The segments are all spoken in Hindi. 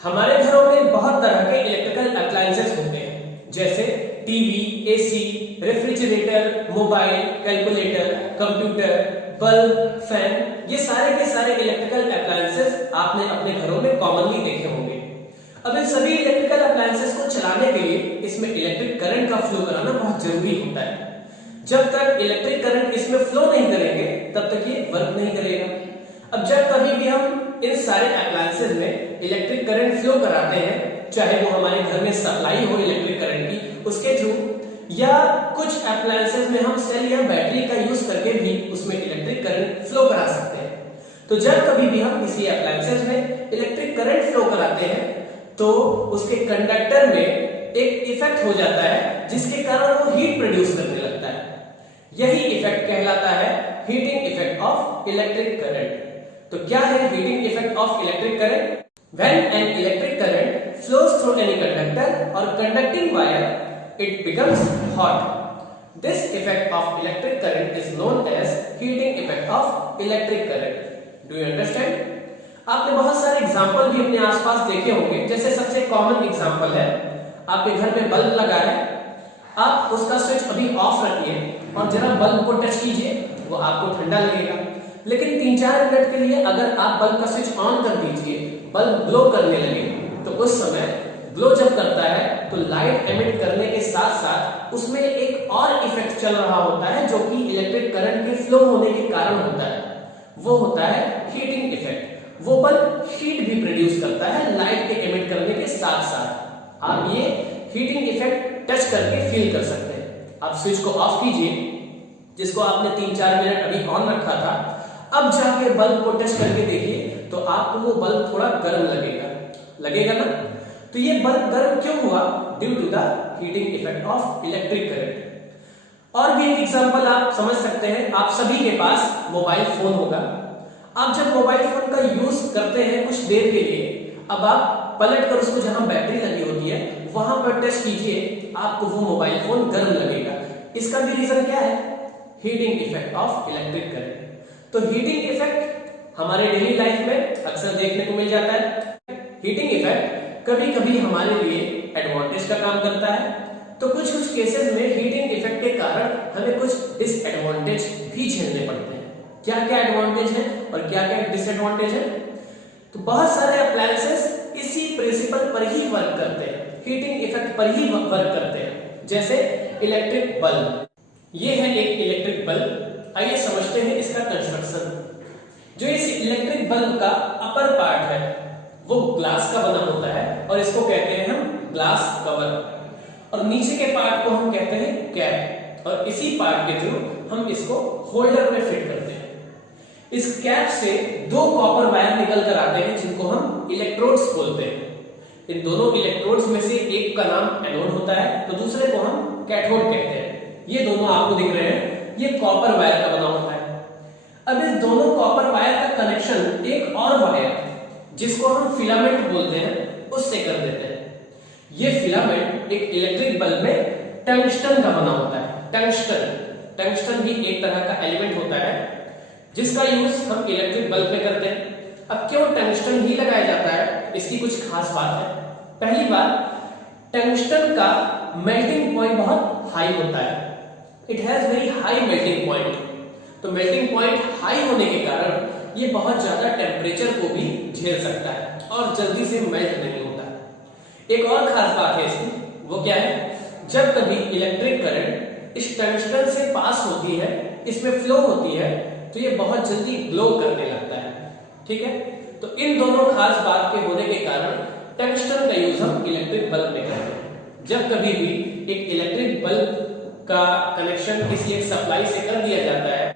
हमारे घरों में बहुत तरह के इलेक्ट्रिकल अप्लायंसेस होते हैं, जैसे TV, AC, refrigerator, mobile, calculator, computer, bulb, fan. ये सारे के सारे इलेक्ट्रिकल अप्लायंसेस आपने अपने घरों में कॉमनली देखे होंगे। अब इन सभी इलेक्ट्रिकल अप्लायंसेस को चलाने के लिए इसमें इलेक्ट्रिक करंट का फ्लो कराना बहुत जरूरी होता है। जब तक इलेक्ट्रिक करंट इसमें फ्लो नहीं करेंगे तब तक ये वर्क नहीं करेगा। अब जब कभी भी हम इन सारे अप्लायंसेस में इलेक्ट्रिक करंट फ्लो कराते हैं, चाहे वो हमारे घर में सप्लाई हो इलेक्ट्रिक करंट की उसके थ्रू, या कुछ अप्लायंसेस में हम सेल या बैटरी का यूज करके भी उसमें इलेक्ट्रिक करंट फ्लो करा सकते हैं। तो जब कभी भी हम किसी अप्लायंसेस में इलेक्ट्रिक करंट फ्लो कराते हैं तो उसके कंडक्टर में एक इफेक्ट हो जाता है जिसके कारण वो हीट प्रोड्यूस करने लगता है। यही इफेक्ट कहलाता है heating effect of electric current. तो क्या है heating effect of electric current? When an electric current flows through any conductor or conducting wire, it becomes hot. This effect of electric current is known as heating effect of electric current. Do you understand? आपने बहुत सारे एग्जाम्पल भी अपने आसपास देखे होंगे। जैसे सबसे कॉमन एग्जाम्पल है, आपके घर में बल्ब लगा है, आप उसका स्विच अभी ऑफ रखिए और जरा बल्ब को टच कीजिए, वो आपको ठंडा लगेगा। लेकिन 3-4 मिनट के लिए अगर आप बल्ब का स्विच ऑन कर दीजिए, बल्ब ग्लो करने लगे, तो उस समय ग्लो जब करता है तो लाइट एमिट करने के साथ साथ उसमें एक और इफेक्ट चल रहा होता है जो कि इलेक्ट्रिक करंट के फ्लो होने के कारण होता है। वो होता है हीटिंग इफेक्ट। वो बल्ब हीट भी प्रोड्यूस करता है लाइट के एमिट करने के साथ साथ। आप ये हीटिंग इफेक्ट टच करके फील कर सकते हैं। आप स्विच को ऑफ कीजिए, जिसको आपने 3-4 मिनट अभी ऑन रखा था, अब जाके बल्ब को टच करके देखिए तो आपको वो बल्ब थोड़ा गर्म लगेगा ना? तो ये बल्ब गर्म क्यों हुआ? Due to the heating effect of electric current. और भी एक एग्जांपल आप समझ सकते हैं। आप सभी के पास मोबाइल फोन होगा। आप जब मोबाइल फोन का यूज करते हैं कुछ देर के लिए, अब आप पलट कर उसको जहां बैटरी लगी होती है वहां पर टच कीजिए, आपको वो मोबाइल फोन गर्म लगेगा। इसका भी रीजन क्या है? Heating effect of electric current. तो हीटिंग इफेक्ट हमारे डेली लाइफ में अक्सर देखने को मिल जाता है। हीटिंग इफेक्ट कभी कभी हमारे लिए एडवांटेज का काम करता है, तो कुछ केसेस में हीटिंग इफेक्ट के कारण हमें कुछ डिसएडवांटेज भी झेलने पड़ते हैं। क्या क्या एडवांटेज है और क्या क्या डिसएडवांटेज है? तो बहुत सारे अप्लायंसेस इसी प्रिंसिपल पर ही वर्क करते हैं, हीटिंग इफेक्ट पर ही वर्क करते हैं। जैसे इलेक्ट्रिक बल्ब, ये है एक इलेक्ट्रिक बल्ब। आइए समझते हैं इसका कंस्ट्रक्शन। जो इस इलेक्ट्रिक बल्ब का अपर पार्ट है वो ग्लास का बना होता है और इसको कहते हैं हम ग्लास कवर, और नीचे के पार्ट को हम कहते हैं कैप, और इसी पार्ट के थ्रू हम इसको होल्डर में फिट करते हैं। इस कैप से 2 कॉपर वायर निकल कर आते हैं जिनको हम इलेक्ट्रोड्स बोलते हैं। इन दोनों इलेक्ट्रोड्स में से एक का नाम एनोड होता है तो दूसरे को हम कैथोड कहते हैं। ये दोनों आपको दिख रहे हैं, ये कॉपर वायर का बना होता है। अब इस दोनों कॉपर वायर का कनेक्शन एक और वायर जिसको हम फिलामेंट बोलते हैं उससे कर देते हैं। ये फिलामेंट एक इलेक्ट्रिक बल्ब में टंगस्टन का बना होता है। टंगस्टन भी एक तरह का एलिमेंट होता है जिसका यूज हम इलेक्ट्रिक बल्ब में करते हैं। अब क्यों टंगस्टन ही लगाया जाता है, इसकी कुछ खास बात है। पहली बात, टंगस्टन का मेल्टिंग पॉइंट बहुत हाई होता है। It has very high melting point. तो मेल्टिंग पॉइंट हाई होने के कारण ये बहुत ज्यादा टेम्परेचर को भी झेल सकता है और जल्दी से मेल्ट नहीं होता। एक और खास बात है इसकी, वो क्या है? जब कभी इलेक्ट्रिक करंट इस टंगस्टन से पास होती है, इसमें फ्लो होती है, तो ये बहुत जल्दी ग्लो करने लगता है। ठीक है, तो इन दोनों खास बात के होने के कारण टंगस्टन का यूज हम इलेक्ट्रिक बल्ब में करते हैं। जब कभी भी एक इलेक्ट्रिक बल्ब का कनेक्शन किसी एक सप्लाई से कर दिया जाता है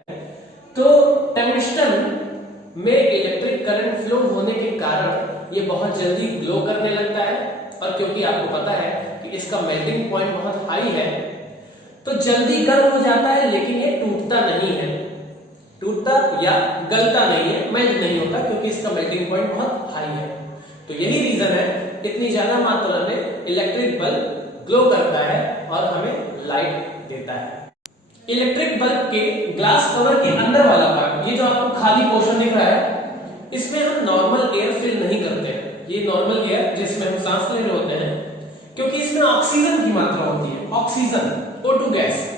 तो टंगस्टन में इलेक्ट्रिक करंट फ्लो होने के कारण ये बहुत जल्दी ग्लो करने लगता है, और क्योंकि आपको पता है कि इसका मेल्टिंग पॉइंट बहुत हाई है तो जल्दी गर्म हो जाता है, लेकिन ये टूटता या गलता नहीं है, मेल्ट नहीं होता, क्योंकि इसका मेल्टिंग पॉइंट बहुत हाई है। तो यही रीजन है इतनी ज्यादा मात्रा में इलेक्ट्रिक बल्ब ग्लो करता है और हमें लाइट देता है। इलेक्ट्रिक बल्ब के ग्लास कवर के अंदर वाला पार्ट, ये जो आपको खाली पोर्शन दिख रहा है, इसमें हम नॉर्मल एयर फिल नहीं करते हैं। ये नॉर्मल एयर जिसमें हम सांस ले रहे होते हैं, क्योंकि इसमें ऑक्सीजन की मात्रा होती है, ऑक्सीजन O2 गैस।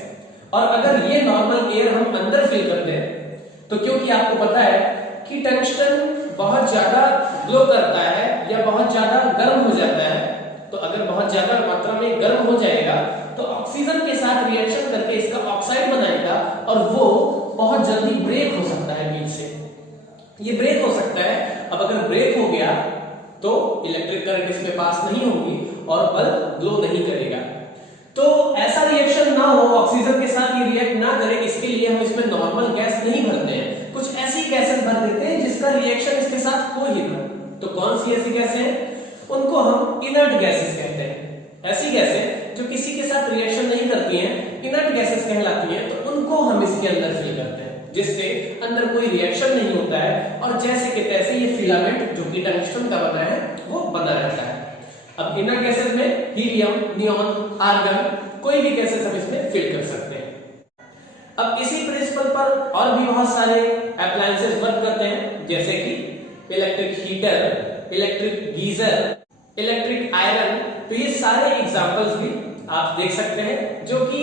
और अगर ये नॉर्मल एयर हम अंदर फिल करते हैं तो क्योंकि आपको पता है कि टंगस्टन बहुत ज्यादा ग्लो करता है या बहुत ज्यादा गर्म हो जाता है, तो अगर बहुत ज्यादा मात्रा में गर्म हो जाएगा तो ऑक्सीजन के साथ रिएक्शन करके इसका ऑक्साइड बनाएगा और वो बहुत जल्दी ब्रेक हो सकता है बीच से, ये ब्रेक हो सकता है। अब अगर ब्रेक हो गया तो इलेक्ट्रिक करंट इसमें पास नहीं होगी और बल्ब ग्लो नहीं करेगा। तो ऐसा रिएक्शन ना हो, ऑक्सीजन के साथ ये रिएक्ट ना करे, इसके लिए हम इसमें नॉर्मल गैस नहीं भरते हैं, कुछ ऐसी गैसेस भर देते हैं जिसका रिएक्शन इसके साथ हो ही ना। तो कौन सी ऐसी गैसें हैं? उनको हम इनर्ट गैसेस कहते हैं। ऐसी गैसें जो किसी के साथ रिएक्शन नहीं करती हैं, इनर्ट गैसेस कहलाती हैं। तो उनको हम इसके अंदर फिल करते हैं, जिससे अंदर कोई रिएक्शन नहीं होता है और जैसे के तैसे ये फिलामेंट जो कि टंगस्टन का बना है वो बना रहता है। अब इनर्ट गैसेस में हीलियम, नियॉन, आर्गन, कोई भी गैसेस हम इसमें फिल कर सकते हैं। अब इसी प्रिंसिपल पर और भी बहुत सारे अप्लायंसेस वर्क करते हैं, जैसे कि electric heater, electric geyser, electric iron. तो ये सारे एग्जांपल्स भी आप देख सकते हैं जो कि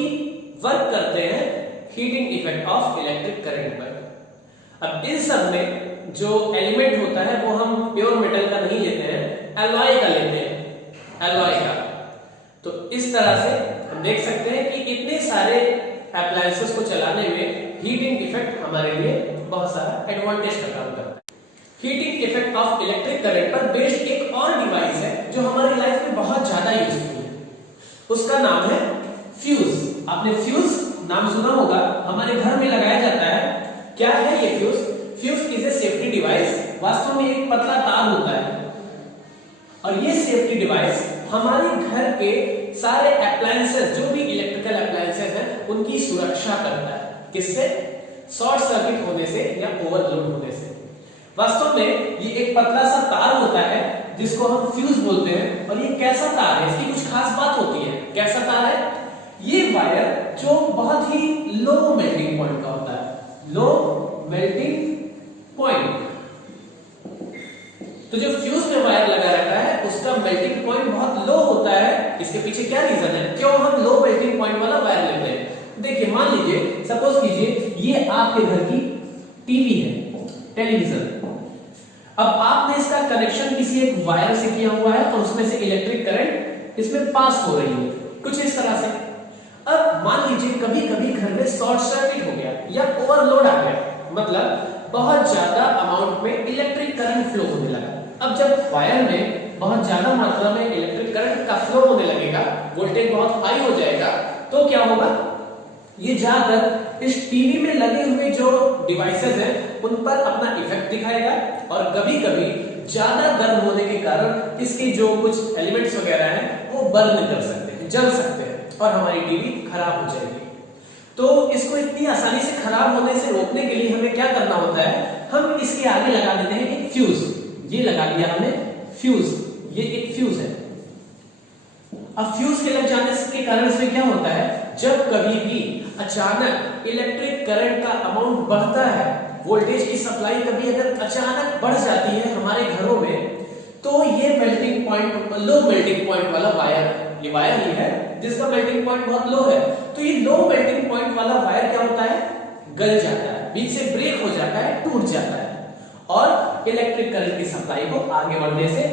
वर्क करते हैं heating effect of electric current पर। अब इन सब में जो एलिमेंट होता है वो हम प्योर मेटल का नहीं लेते हैं, एलॉय का लेते हैं, एलॉय का। तो इस तरह से हम देख सकते हैं कि इतने सारे अप्लायंसेस को चलाने में हीटिंग इफेक्ट हमारे लिए बहुत सारा एडवांटेज का काम करता है। Heating effect of electric current पर बेस्ड एक और डिवाइस है जो हमारी लाइफ में बहुत ज्यादा यूजफुल है, उसका नाम है फ्यूज। आपने फ्यूज नाम सुना होगा, हमारे घर में लगाया जाता है। क्या है ये fuse? Fuse is a safety device. वास्तव में एक पतला तार होता है और ये सेफ्टी डिवाइस हमारे घर के सारे अप्लायंसेस, जो भी इलेक्ट्रिकल अप्लायंसेस हैं, उनकी सुरक्षा करता है। किससे? शॉर्ट सर्किट होने से या ओवरलोड होने से। वास्तव में ये एक पतला सा तार होता है जिसको हम फ्यूज बोलते हैं। और ये कैसा तार है, इसकी कुछ खास बात होती है। कैसा तार है? ये वायर जो बहुत ही लो मेल्टिंग पॉइंट का होता है, लो मेल्टिंग पॉइंट। तो जो फ्यूज में वायर लगा रहता है उसका मेल्टिंग पॉइंट बहुत लो होता है। इसके पीछे क्या रीजन है, क्यों हम लो मेल्टिंग पॉइंट वाला वायर लेते हैं? देखिए, मान लीजिए, सपोज कीजिए ये आपके घर की टीवी है, टेलीविजन। अब आपने इसका कनेक्शन किसी एक वायर से किया हुआ है और उसमें से इलेक्ट्रिक करंट इसमें पास हो रही है, कुछ इस तरह से। अब मान लीजिए कभी कभी घर में शॉर्ट सर्किट हो गया या ओवरलोड आ गया, मतलब बहुत ज्यादा अमाउंट में इलेक्ट्रिक करंट फ्लो होने लगा। अब जब वायर में बहुत ज्यादा मात्रा में इलेक्ट्रिक करंट का फ्लो होने लगेगा, वोल्टेज बहुत हाई हो जाएगा, तो क्या होगा? ये जाकर इस टीवी में लगे हुए जो डिवाइसेस हैं उन पर अपना इफेक्ट दिखाएगा और कभी कभी ज्यादा गर्म होने के कारण इसके जो कुछ एलिमेंट्स वगैरह हैं वो बर्न कर सकते हैं, जल सकते हैं और हमारी टीवी खराब हो जाएगी। तो इसको इतनी आसानी से खराब होने से रोकने के लिए हमें क्या करना होता है? हम इसके आगे लगा देते हैं एक फ्यूज। ये लगा दिया हमने फ्यूज, ये एक फ्यूज है। अब फ्यूज के लग जाने के कारण इसमें क्या होता है? जब कभी भी अचानक इलेक्ट्रिक करंट का अमाउंट बढ़ता है, वोल्टेज की सप्लाई कभी अगर अचानक बढ़ जाती है हमारे घरों में, तो ये melting point, low melting point वाला वायर, ये वायर ही है जिसका मेल्टिंग पॉइंट बहुत लो है, तो ये लो मेल्टिंग पॉइंट वाला वायर क्या होता है? गल जाता है, बीच से ब्रेक हो जाता है, टूट जाता है और इलेक्ट्रिक करंट की सप्लाई को आगे बढ़ने से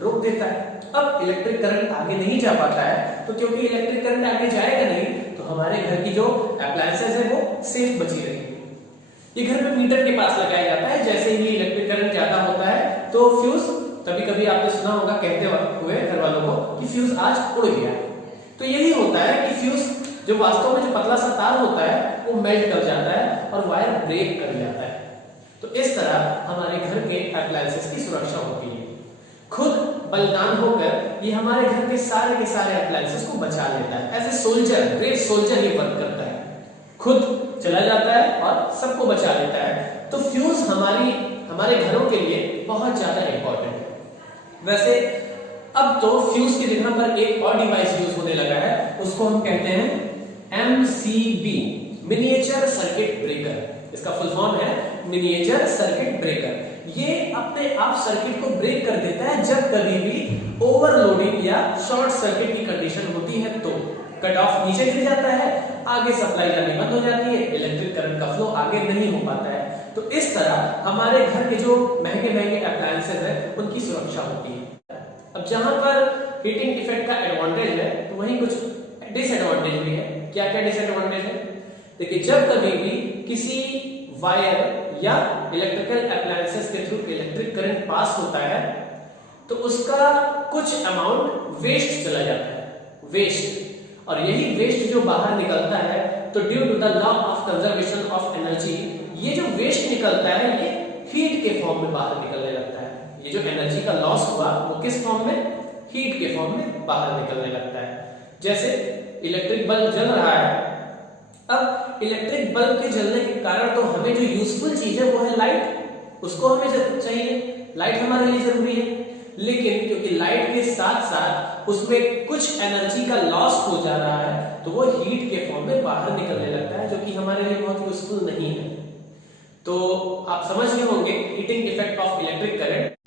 रोक देता है। अब इलेक्ट्रिक करंट आगे नहीं जा पाता है, तो क्योंकि इलेक्ट्रिक करंट आगे जाएगा नहीं, तो हमारे घर की जो अप्लायंसेस है वो सेफ बची रहेगी। ये घर में मीटर के पास लगाया जाता है। जैसे ही इलेक्ट्रिक करंट ज्यादा होता है तो फ्यूज, कभी कभी आपने सुना होगा कहते हुए घर वालों को कि फ्यूज आज उड़ गया। तो यही होता है कि फ्यूज जो वास्तव में जो पतला सा तार होता है वो मेल्ट कर जाता है और वायर ब्रेक कर जाता है। तो इस तरह हमारे घर के अप्लायंसेस की सुरक्षा होती है। खुद बलिदान होकर ये हमारे घर के सारे अप्लायंसेस को बचा लेता है। As a soldier, great soldier ये वर्क करता है, खुद चला जाता है और सबको बचा लेता है। तो फ्यूज हमारे घरों के लिए बहुत ज्यादा इंपॉर्टेंट है। वैसे अब तो फ्यूज की जगह पर एक और डिवाइस यूज होने लगा है, उसको हम कहते हैं MCB, मिनिएचर सर्किट ब्रेकर। इसका फुल फॉर्म है मिनिएचर सर्किट ब्रेकर। ये अपने आप सर्किट को ब्रेक कर देता है जब कभी भी ओवरलोडिंग या शॉर्ट सर्किट की कंडीशन होती है। तो कट ऑफ नीचे गिर जाता है, आगे सप्लाई जानी बंद हो जाती है, इलेक्ट्रिक करंट का फ्लो आगे नहीं हो पाता है। तो इस तरह हमारे घर के जो महंगे महंगे अप्लायंसेस है उनकी सुरक्षा होती है। अब जहां पर हीटिंग इफेक्ट का एडवांटेज है तो वहीं कुछ डिसएडवांटेज भी है। क्या क्या डिसएडवांटेज है? देखिए, जब कभी भी किसी वायर या इलेक्ट्रिकल अप्लायंसेस के थ्रू इलेक्ट्रिक करंट पास होता है तो उसका कुछ अमाउंट वेस्ट चला जाता है, वेस्ट। और यही वेस्ट जो बाहर निकलता है तो due to the law of conservation of energy ये जो वेस्ट निकलता है ये हीट के फॉर्म में बाहर निकलने लगता है। ये जो एनर्जी का लॉस हुआ वो किस फॉर्म में? हीट के फॉर्म में बाहर निकलने लगता है। जैसे इलेक्ट्रिक बल्ब जल रहा है, अब इलेक्ट्रिक बल्ब के जलने के कारण तो हमें जो यूजफुल चीज है वो है लाइट, उसको हमें चाहिए, लाइट हमारे लिए जरूरी है। लेकिन क्योंकि लाइट के साथ साथ उसमें कुछ एनर्जी का लॉस हो जा रहा है तो वो हीट के फॉर्म में बाहर निकलने लगता है, जो कि हमारे लिए बहुत यूजफुल नहीं है। तो आप समझ गए होंगे heating effect of electric current.